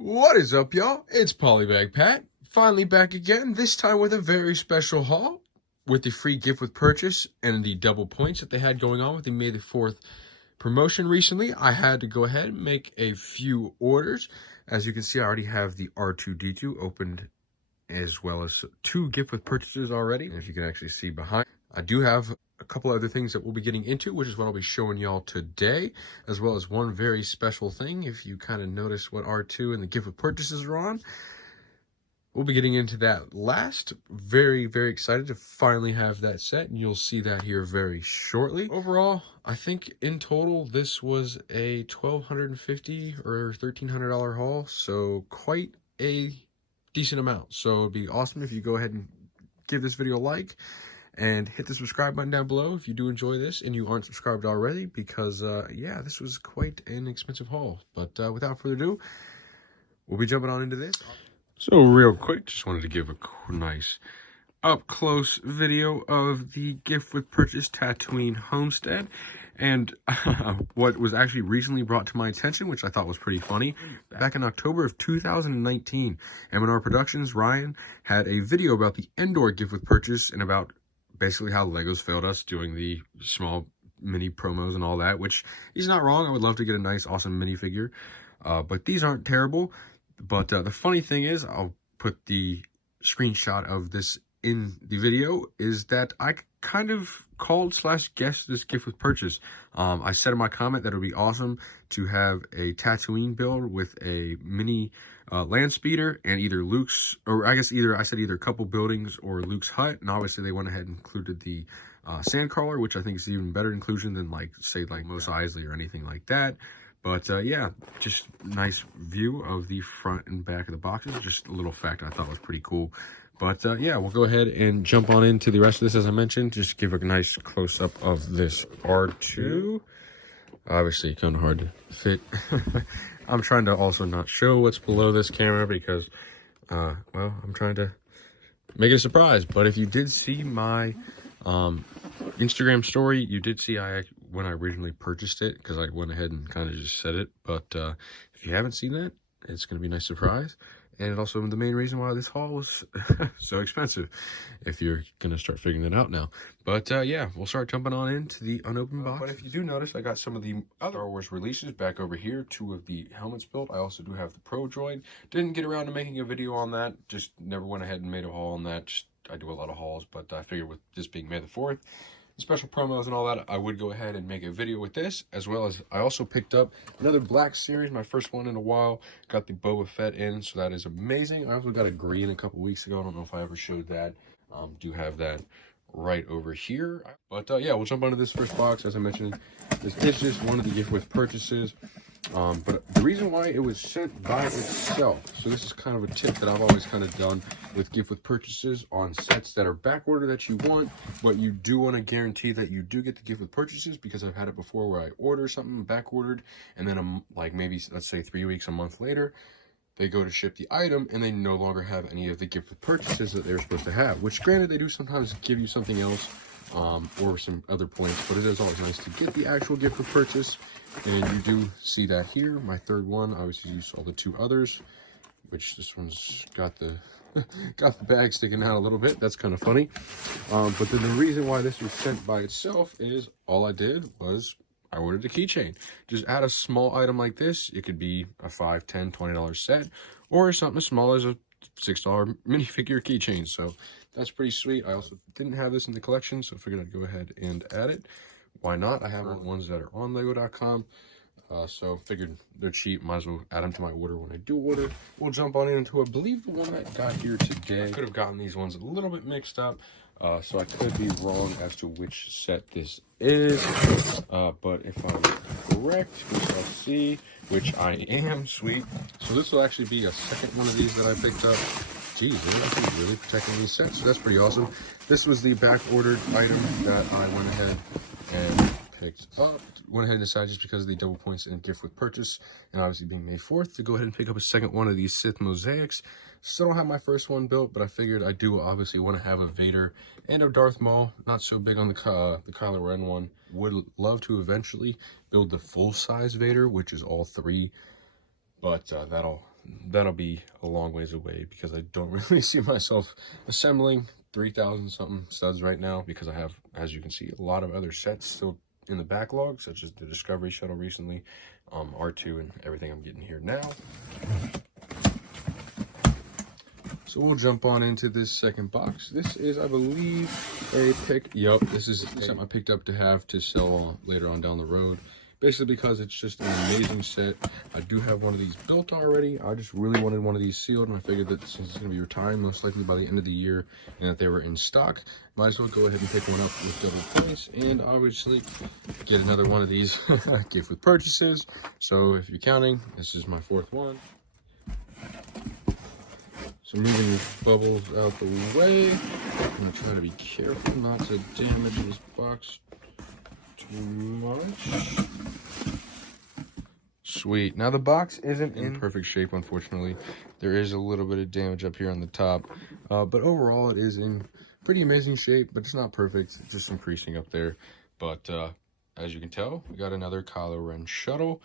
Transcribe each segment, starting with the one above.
What is up, y'all? It's Polybag Pat, finally back again, this time with a very special haul with the free gift with purchase and the double points that they had going on with the May the 4th promotion recently. I had to go ahead and make a few orders. As you can see, I already have the R2-D2 opened, as well as 2 gift with purchases already. And as you can actually see behind, I do have a couple other things that we'll be getting into, which is what I'll be showing y'all today, as well as one very special thing. If you kind of notice what R2 and the gift with purchases are on, we'll be getting into that last. Very, very excited to finally have that set, and you'll see that here very shortly. Overall, I think in total, this was a $1,250 or $1,300 haul, so quite a decent amount. So it'd be awesome if you go ahead and give this video a like and hit the subscribe button down below if you do enjoy this and you aren't subscribed already, because yeah, this was quite an expensive haul. But without further ado, we'll be jumping on into this. So real quick, just wanted to give a nice up close video of the gift with purchase Tatooine homestead. And what was actually recently brought to my attention, which I thought was pretty funny, back in October of 2019, M&R Productions, Ryan, had a video about the Endor gift with purchase and about basically how Legos failed us doing the small mini promos and all that, which he's not wrong. I would love to get a nice, awesome minifigure, but these aren't terrible. But the funny thing is, I'll put the screenshot of this in the video, is that I kind of called / guessed this gift with purchase. I said in my comment that it would be awesome to have a Tatooine build with a mini land speeder and either Luke's, or I guess I said either a couple buildings or Luke's hut. And obviously they went ahead and included the sandcrawler, which I think is even better inclusion than say Mos Eisley or anything like that. But yeah, just nice view of the front and back of the boxes. Just a little fact I thought was pretty cool. But yeah, we'll go ahead and jump on into the rest of this. As I mentioned, just give a nice close-up of this R2. Obviously, kind of hard to fit. I'm trying to also not show what's below this camera because, well, I'm trying to make it a surprise. But if you did see my Instagram story, you did see when I originally purchased it, because I went ahead and kind of just said it. But if you haven't seen that, it's going to be a nice surprise. And also the main reason why this haul was so expensive, if you're going to start figuring that out now. But yeah, we'll start jumping on into the unopened box. But if you do notice, I got some of the other Star Wars releases back over here. 2 of the helmets built. I also do have the Pro Droid. Didn't get around to making a video on that. Just never went ahead and made a haul on that. I do a lot of hauls, but I figured with this being May the 4th, special promos and all that, I would go ahead and make a video with this, as well as I also picked up another black series, my first one in a while. Got the Boba Fett in, so that is amazing. I also got a green a couple weeks ago. I don't know if I ever showed that. Do have that right over here. But yeah, we'll jump onto this first box. As I mentioned, this is just one of the gift with purchases. But the reason why it was sent by itself, so this is kind of a tip that I've always kind of done with gift with purchases on sets that are back order that you want, but you do want to guarantee that you do get the gift with purchases, because I've had it before where I order something back ordered, and then like maybe let's say 3 weeks, a month later, they go to ship the item and they no longer have any of the gift with purchases that they were supposed to have, which granted they do sometimes give you something else or some other points, but it is always nice to get the actual gift with purchase. And you do see that here, my third one. I obviously used all the 2 others, which this one's got the got the bag sticking out a little bit. That's kind of funny. But then the reason why this was sent by itself is all I did was I ordered a keychain. Just add a small item like this. It could be a $5, $10, $20 set, or something as small as a $6 minifigure keychain. So that's pretty sweet. I also didn't have this in the collection, so I figured I'd go ahead and add it. Why not? I have ones that are on lego.com, so figured they're cheap. Might as well add them to my order when I do order. We'll jump on into, I believe, the one I got here today. I could have gotten these ones a little bit mixed up, so I could be wrong as to which set this is, but if I'm correct, we shall see, which I am. Sweet. So this will actually be a second one of these that I picked up. Geez, they're actually really protecting these sets, so that's pretty awesome. This was the back ordered item that I went ahead and picked up. Went ahead and decided, just because of the double points and gift with purchase, and obviously being May 4th, to go ahead and pick up a second one of these Sith mosaics. Still don't have my first one built, but I figured I do obviously want to have a Vader and a Darth Maul. Not so big on the Kylo Ren one. Would love to eventually build the full-size Vader, which is all 3. But that'll that'll be a long ways away because I don't really see myself assembling 3,000 something studs right now, because I have, as you can see, a lot of other sets still in the backlog, such as the Discovery Shuttle recently, R2, and everything I'm getting here now. So we'll jump on into this second box. This is, I believe, a pick. Yep, this is something I picked up to have to sell later on down the road. Basically because it's just an amazing set. I do have one of these built already. I just really wanted one of these sealed, and I figured that since it's going to be retiring most likely by the end of the year and that they were in stock, might as well go ahead and pick one up with double points and obviously get another one of these gift with purchases. So if you're counting, this is my fourth one. So moving these bubbles out the way. I'm going to try to be careful not to damage this box too much. Sweet. Now the box isn't in perfect shape, unfortunately. There is a little bit of damage up here on the top. But overall, it is in pretty amazing shape, but it's not perfect. Just some creasing up there. But as you can tell, we got another Kylo Ren shuttle.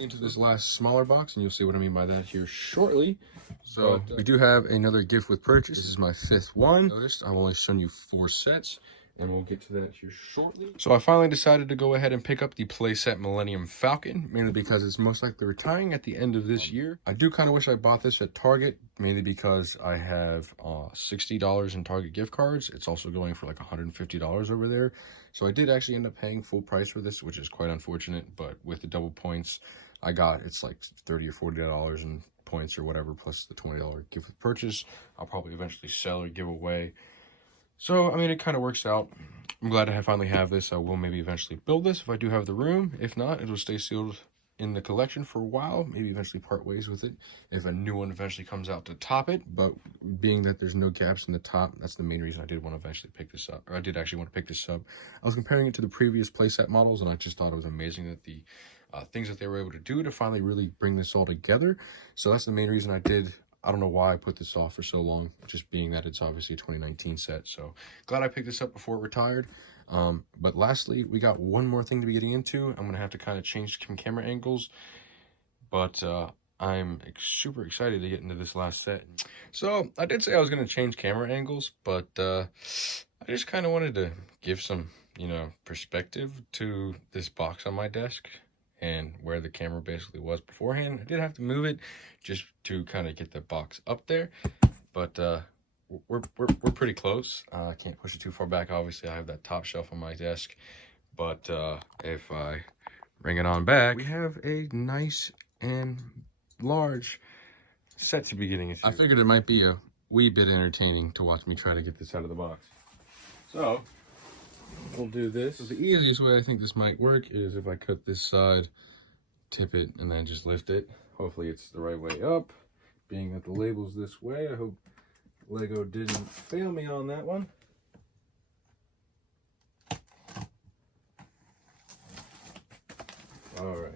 Into this last smaller box, and you'll see what I mean by that here shortly. So we do have another gift with purchase. This is my fifth one. Notice I've only shown you 4 sets, and we'll get to that here shortly. So I finally decided to go ahead and pick up the playset Millennium Falcon, mainly because it's most likely retiring at the end of this year. I do kind of wish I bought this at Target, mainly because I have $60 in Target gift cards. It's also going for like $150 over there. So I did actually end up paying full price for this, which is quite unfortunate, but with the double points I got, it's like $30 or $40 in points or whatever, plus the $20 gift with purchase. I'll probably eventually sell or give away. So, I mean, it kind of works out. I'm glad I finally have this. I will maybe eventually build this if I do have the room. If not, it'll stay sealed in the collection for a while, maybe eventually part ways with it if a new one eventually comes out to top it. But being that there's no gaps in the top, that's the main reason I did want to eventually pick this up, or I did actually want to pick this up. I was comparing it to the previous playset models, and I just thought it was amazing that the things that they were able to do to finally really bring this all together. So that's the main reason I did. I don't know why I put this off for so long, just being that it's obviously a 2019 set. So glad I picked this up before it retired. But lastly, we got one more thing to be getting into. I'm going to have to kind of change some camera angles, but I'm super excited to get into this last set. So I did say I was going to change camera angles, but I just kind of wanted to give some, perspective to this box on my desk and where the camera basically was beforehand. I did have to move it just to kind of get the box up there, but we're pretty close. I can't push it too far back. Obviously, I have that top shelf on my desk, but if I bring it on back, we have a nice and large set to be getting into. I figured it might be a wee bit entertaining to watch me try to get this out of the box. So we'll do this. So the easiest way I think this might work is if I cut this side, tip it, and then just lift it. Hopefully it's the right way up. Being that the label's this way, I hope Lego didn't fail me on that one. All right.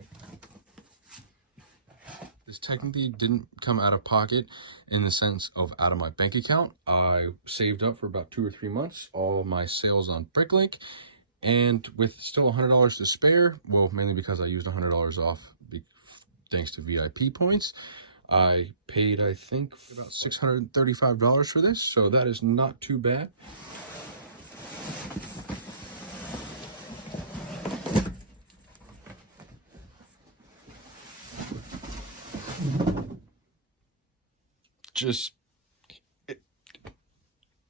This technically didn't come out of pocket in the sense of out of my bank account. I saved up for about 2 or 3 months all my sales on Bricklink, and with still $100 to spare, well, mainly because I used $100 off thanks to VIP points, I paid, I think, about $635 for this, so that is not too bad.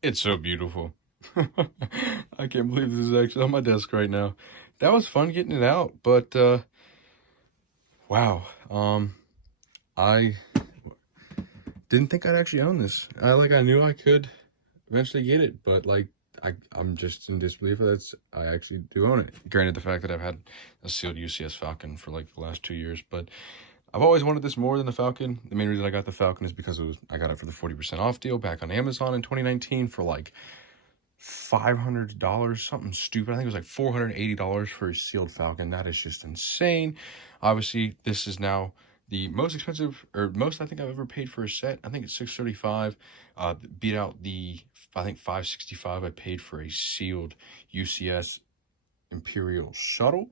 It's so beautiful. I can't believe this is actually on my desk right now. That was fun getting it out, but wow. I didn't think I'd actually own this. I knew I could eventually get it, but I'm just in disbelief that I actually do own it. Granted, the fact that I've had a sealed UCS Falcon for the last 2 years, but I've always wanted this more than the Falcon. The main reason I got the Falcon is because I got it for the 40% off deal back on Amazon in 2019 for $500, something stupid. I think it was $480 for a sealed Falcon. That is just insane. Obviously, this is now the most expensive, or most I think I've ever paid for a set. I think it's $635. Beat out the, I think, $565 I paid for a sealed UCS Imperial Shuttle.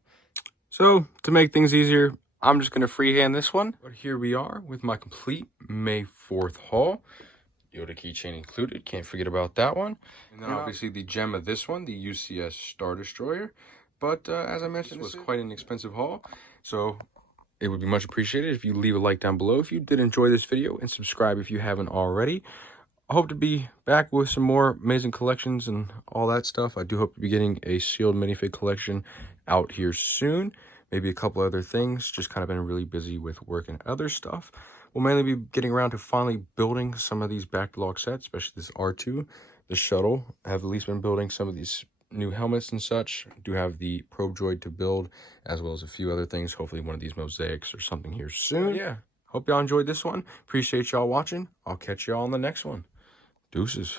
So to make things easier, I'm just going to freehand this one. But here we are with my complete May 4th haul. Yoda keychain included. Can't forget about that one. And then obviously the gem of this one, the UCS Star Destroyer. But as I mentioned, this was quite an expensive haul. So it would be much appreciated if you leave a like down below if you did enjoy this video, and subscribe if you haven't already. I hope to be back with some more amazing collections and all that stuff. I do hope to be getting a sealed minifig collection out here soon. Maybe a couple other things. Just kind of been really busy with work and other stuff. We'll mainly be getting around to finally building some of these backlog sets, especially this R2, the shuttle. I have at least been building some of these new helmets and such. I do have the probe droid to build, as well as a few other things. Hopefully one of these mosaics or something here soon. Yeah, hope y'all enjoyed this one. Appreciate y'all watching. I'll catch y'all on the next one. Deuces.